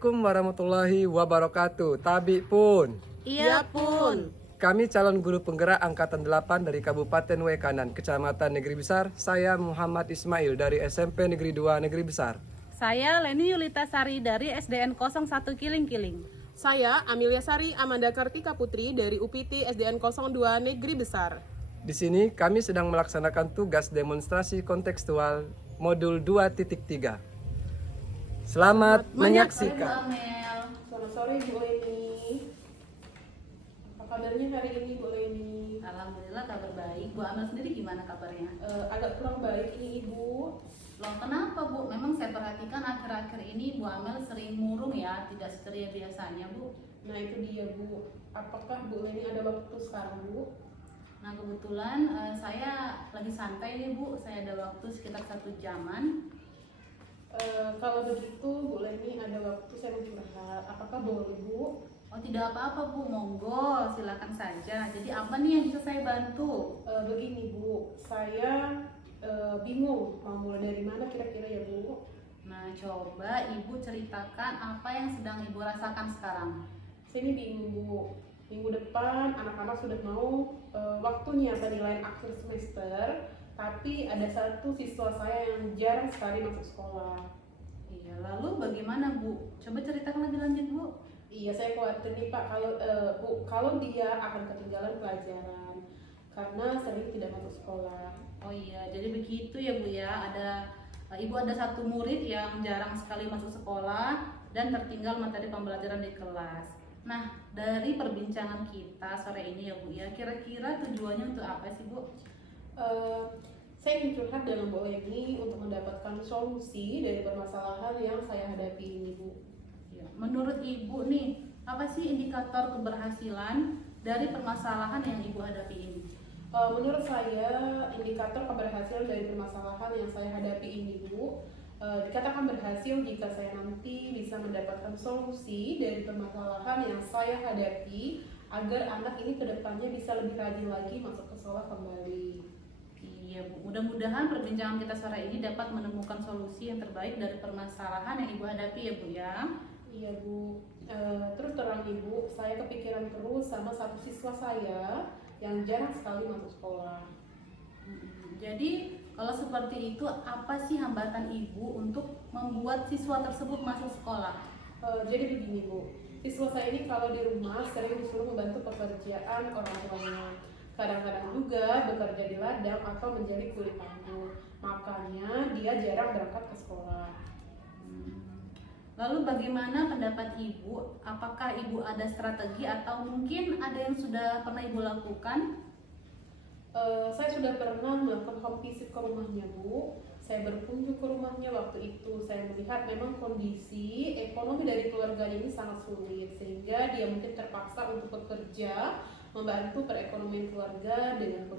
Assalamualaikum warahmatullahi wabarakatuh. Tabi pun. Iya pun. Kami calon guru penggerak angkatan 8 dari Kabupaten Wekanan, Kecamatan Negeri Besar. Saya Muhammad Ismail dari SMP Negeri 2 Negeri Besar. Saya Leni Yulita Sari dari SDN 01 Kiling-Kiling. Saya Amelia Sari Amanda Kartika Putri dari UPT SDN 02 Negeri Besar. Di sini kami sedang melaksanakan tugas demonstrasi kontekstual modul 2.3. Selamat menyaksikan. Selamat sore Bu Leni. Apa kabarnya hari ini Bu Leni? Alhamdulillah kabar baik. Bu Amel sendiri gimana kabarnya? Agak kurang baik ini Ibu. Loh kenapa Bu? Memang saya perhatikan akhir-akhir ini Bu Amel sering murung ya, tidak seceria biasanya Bu. Nah itu dia Bu. Apakah Bu Leni ada waktu sekarang Bu? Nah kebetulan saya lagi santai nih Bu, saya ada waktu sekitar 1 jaman. Kalau begitu Bu Leni ada waktu saya mau curhat. Apakah boleh Bu? Oh tidak apa-apa Bu, monggo silakan saja. Jadi apa nih yang bisa saya bantu? Begini Bu, saya bingung mau mulai dari mana kira-kira ya Bu? Nah coba Ibu ceritakan apa yang sedang Ibu rasakan sekarang. Saya ini bingung Bu. Minggu depan anak-anak sudah mau waktunya penilaian akhir semester, tapi ada satu siswa saya yang jarang sekali masuk sekolah. Iya, lalu bagaimana Bu? Coba ceritakan lebih lanjut Bu. Iya, saya khawatir nih Pak Bu, kalau dia akan ketinggalan pelajaran karena sering tidak masuk sekolah. Oh iya, jadi begitu ya Bu ya. Ibu ada satu murid yang jarang sekali masuk sekolah dan tertinggal materi pembelajaran di kelas. Nah, dari perbincangan kita sore ini ya Bu ya, kira-kira tujuannya untuk apa sih Bu? Saya ingin curhat dengan Bu Leni untuk mendapatkan solusi dari permasalahan yang saya hadapi ini Bu. Ya, menurut Ibu nih, apa sih indikator keberhasilan dari permasalahan yang Ibu hadapi ini? Menurut saya, indikator keberhasilan dari permasalahan yang saya hadapi ini Bu, dikatakan berhasil jika saya nanti bisa mendapatkan solusi dari permasalahan yang saya hadapi agar anak ini kedepannya bisa lebih rajin lagi masuk ke sekolah kembali. Iya Bu, mudah-mudahan perbincangan kita sore ini dapat menemukan solusi yang terbaik dari permasalahan yang Ibu hadapi ya Bu ya. Iya Bu, terus terang Ibu, saya kepikiran terus sama satu siswa saya yang jarang sekali masuk sekolah. Jadi kalau seperti itu, apa sih hambatan Ibu untuk membuat siswa tersebut masuk sekolah? Jadi begini Bu, siswa saya ini kalau di rumah sering disuruh membantu pekerjaan orang tuanya. Kadang-kadang juga bekerja di ladang atau menjadi kuli panggul. Makanya dia jarang berangkat ke sekolah. Lalu bagaimana pendapat Ibu? Apakah Ibu ada strategi atau mungkin ada yang sudah pernah Ibu lakukan? Saya sudah pernah melakukan home visit ke rumahnya Bu. Saya berkunjung ke rumahnya, waktu itu saya melihat memang kondisi ekonomi dari keluarganya ini sangat sulit, sehingga dia mungkin terpaksa untuk bekerja membantu perekonomian keluarga dengan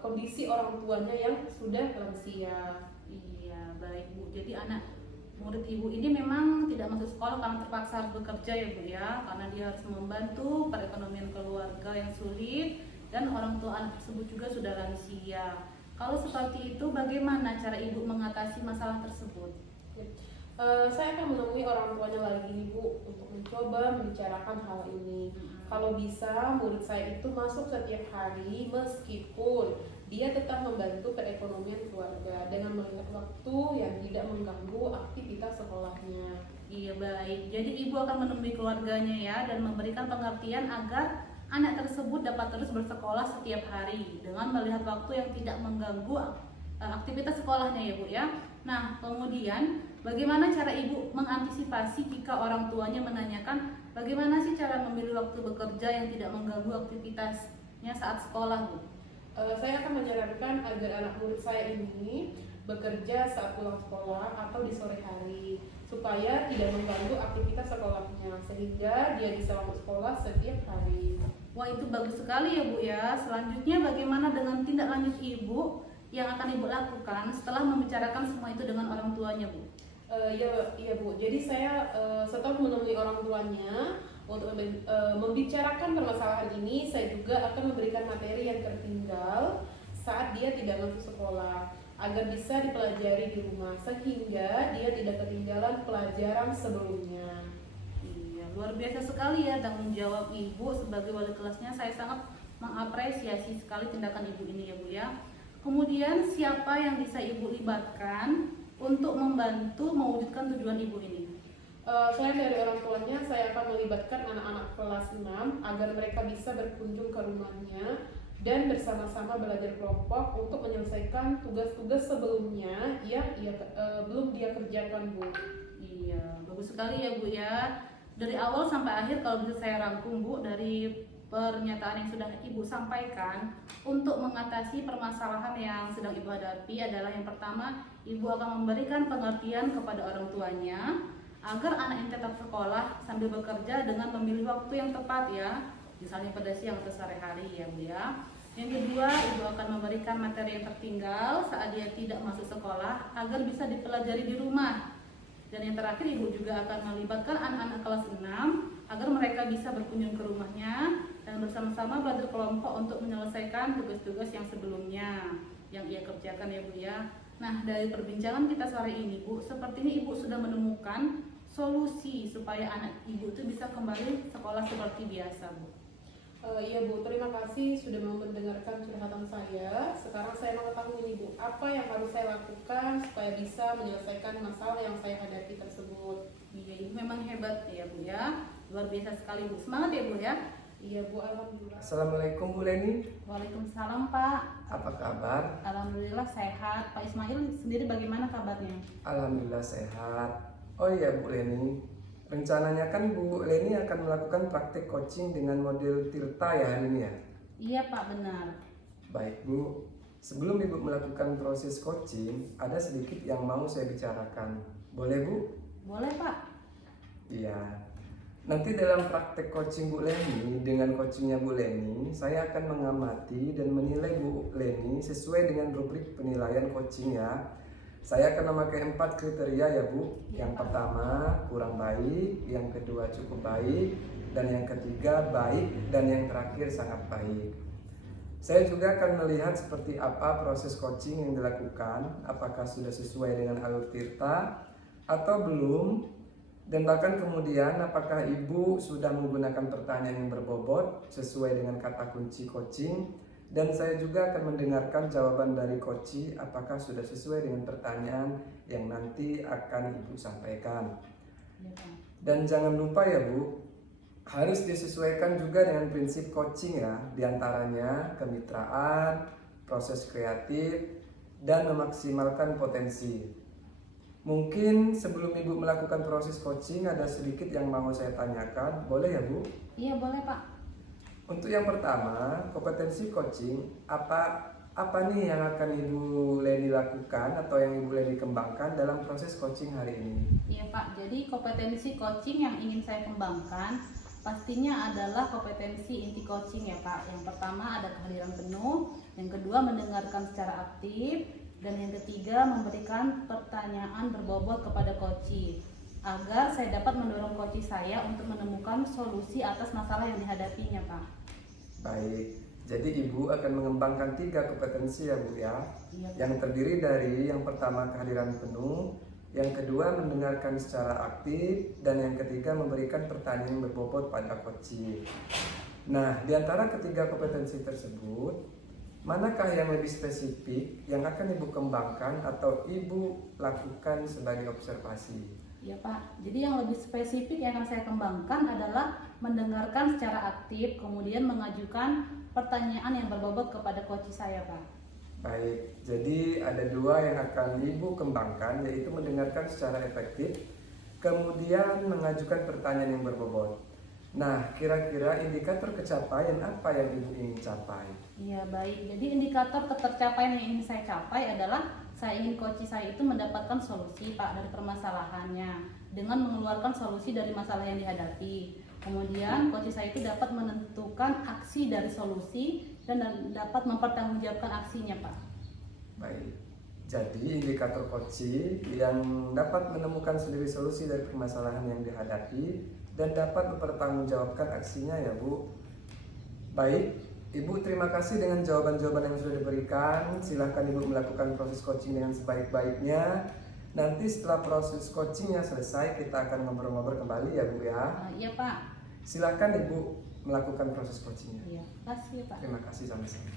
kondisi orang tuanya yang sudah lansia. Iya, baik Bu. Jadi anak murid Ibu ini memang tidak masuk sekolah karena terpaksa harus bekerja ya Bu ya, karena dia harus membantu perekonomian keluarga yang sulit dan orang tua anak tersebut juga sudah lansia. Kalau seperti itu, bagaimana cara Ibu mengatasi masalah tersebut? Saya akan menemui orang tuanya lagi Bu untuk mencoba membicarakan hal ini. Kalau bisa murid saya itu masuk setiap hari meskipun dia tetap membantu perekonomian keluarga dengan melihat waktu yang tidak mengganggu aktivitas sekolahnya. Iya baik, jadi Ibu akan menemui keluarganya ya dan memberikan pengertian agar anak tersebut dapat terus bersekolah setiap hari dengan melihat waktu yang tidak mengganggu aktivitas sekolahnya ya Bu ya. Nah kemudian bagaimana cara Ibu mengantisipasi jika orang tuanya menanyakan bagaimana sih cara memilih waktu bekerja yang tidak mengganggu aktivitasnya saat sekolah Bu? Saya akan menyarankan agar anak murid saya ini bekerja saat pulang sekolah atau di sore hari supaya tidak mengganggu aktivitas sekolahnya sehingga dia bisa masuk sekolah setiap hari. Wah itu bagus sekali ya Bu ya. Selanjutnya bagaimana dengan tindak lanjut Ibu yang akan Ibu lakukan setelah membicarakan semua itu dengan orang tuanya Bu? Iya Bu, jadi saya setelah menemui orang tuanya untuk membicarakan permasalahan ini, saya juga akan memberikan materi yang tertinggal saat dia tidak masuk sekolah agar bisa dipelajari di rumah sehingga dia tidak ketinggalan pelajaran sebelumnya. Iya, luar biasa sekali ya tanggung jawab ibu sebagai wali kelasnya. Saya sangat mengapresiasi sekali tindakan ibu ini ya Bu ya. Kemudian siapa yang bisa ibu libatkan untuk membantu mewujudkan tujuan ibu ini? Selain dari orang tuanya, saya akan melibatkan anak-anak kelas 6 agar mereka bisa berkunjung ke rumahnya dan bersama-sama belajar kelompok untuk menyelesaikan tugas-tugas sebelumnya yang belum dia kerjakan, Bu. Iya, bagus sekali ya Bu ya. Dari awal sampai akhir kalau bisa saya rangkum Bu, dari pernyataan yang sudah Ibu sampaikan, untuk mengatasi permasalahan yang sedang Ibu hadapi adalah yang pertama, Ibu akan memberikan pengertian kepada orang tuanya agar anak ini tetap sekolah sambil bekerja dengan memilih waktu yang tepat ya, misalnya pada siang atau sore hari ya Bu ya. Yang kedua, Ibu akan memberikan materi yang tertinggal saat dia tidak masuk sekolah agar bisa dipelajari di rumah. Dan yang terakhir, Ibu juga akan melibatkan anak-anak kelas 6 agar mereka bisa berkunjung ke rumahnya dan bersama-sama belajar kelompok untuk menyelesaikan tugas-tugas yang sebelumnya yang ia kerjakan ya Bu ya. Nah, dari perbincangan kita sore ini Bu, sepertinya Ibu sudah menemukan solusi supaya anak Ibu itu bisa kembali sekolah seperti biasa Bu. Iya Bu, terima kasih sudah mau mendengarkan curhatan saya. Sekarang saya mau ketahui nih Bu, apa yang harus saya lakukan supaya bisa menyelesaikan masalah yang saya hadapi tersebut. Iya, Ibu memang hebat ya Bu ya, luar biasa sekali Bu. Semangat ya Bu ya. Iya Bu, alhamdulillah. Assalamualaikum Bu Leni. Waalaikumsalam Pak. Apa kabar? Alhamdulillah sehat. Pak Ismail sendiri bagaimana kabarnya? Alhamdulillah sehat. Oh iya Bu Leni, rencananya kan Bu Leni akan melakukan praktik coaching dengan model Tirta ya hari ini ya? Iya Pak, benar. Baik Bu, sebelum Ibu melakukan proses coaching, ada sedikit yang mau saya bicarakan. Boleh Bu? Boleh Pak. Iya. Nanti dalam praktek coaching Bu Leni, dengan coachingnya Bu Leni, saya akan mengamati dan menilai Bu Leni sesuai dengan rubrik penilaian coaching ya. Saya akan memakai 4 kriteria ya Bu. Yang pertama kurang baik, yang kedua cukup baik, dan yang ketiga baik, dan yang terakhir sangat baik. Saya juga akan melihat seperti apa proses coaching yang dilakukan, apakah sudah sesuai dengan alur Tirta atau belum, dan bahkan kemudian apakah Ibu sudah menggunakan pertanyaan yang berbobot sesuai dengan kata kunci coaching. Dan saya juga akan mendengarkan jawaban dari coach apakah sudah sesuai dengan pertanyaan yang nanti akan Ibu sampaikan. Iya, Pak. Dan jangan lupa ya Bu, harus disesuaikan juga dengan prinsip coaching ya, diantaranya kemitraan, proses kreatif, dan memaksimalkan potensi. Mungkin sebelum Ibu melakukan proses coaching ada sedikit yang mau saya tanyakan, boleh ya Bu? Iya boleh Pak. Untuk yang pertama, kompetensi coaching, apa nih yang akan Ibu Leni lakukan atau yang Ibu Leni kembangkan dalam proses coaching hari ini? Iya Pak, jadi kompetensi coaching yang ingin saya kembangkan pastinya adalah kompetensi inti coaching ya Pak. Yang pertama ada kehadiran penuh, yang kedua mendengarkan secara aktif, dan yang ketiga memberikan pertanyaan berbobot kepada coach agar saya dapat mendorong coach saya untuk menemukan solusi atas masalah yang dihadapinya Pak. Baik, jadi Ibu akan mengembangkan 3 kompetensi ya Bu ya. Iya, Pak. Yang terdiri dari yang pertama kehadiran penuh, yang kedua mendengarkan secara aktif, dan yang ketiga memberikan pertanyaan yang berbobot pada coach. Nah, di antara ketiga kompetensi tersebut, manakah yang lebih spesifik yang akan Ibu kembangkan atau Ibu lakukan sebagai observasi? Ya Pak, jadi yang lebih spesifik yang akan saya kembangkan adalah mendengarkan secara aktif, kemudian mengajukan pertanyaan yang berbobot kepada coach saya Pak. Baik, jadi ada 2 yang akan Ibu kembangkan, yaitu mendengarkan secara efektif, kemudian mengajukan pertanyaan yang berbobot. Nah, kira-kira indikator kecapaian apa yang Ibu ingin capai? Iya baik, jadi indikator ketercapaian yang ingin saya capai adalah saya ingin coach saya itu mendapatkan solusi Pak dari permasalahannya dengan mengeluarkan solusi dari masalah yang dihadapi. Kemudian coach saya itu dapat menentukan aksi dari solusi dan dapat mempertanggungjawabkan aksinya Pak. Baik, jadi indikator coaching yang dapat menemukan sendiri solusi dari permasalahan yang dihadapi dan dapat mempertanggungjawabkan aksinya ya Bu. Baik, Ibu terima kasih dengan jawaban-jawaban yang sudah diberikan. Silahkan Ibu melakukan proses coaching dengan sebaik-baiknya. Nanti setelah proses coachingnya selesai, kita akan ngobrol-ngobrol kembali ya Bu ya. Iya Pak. Silahkan Ibu melakukan proses coachingnya. Iya, kasih Pak. Terima kasih sama-sama.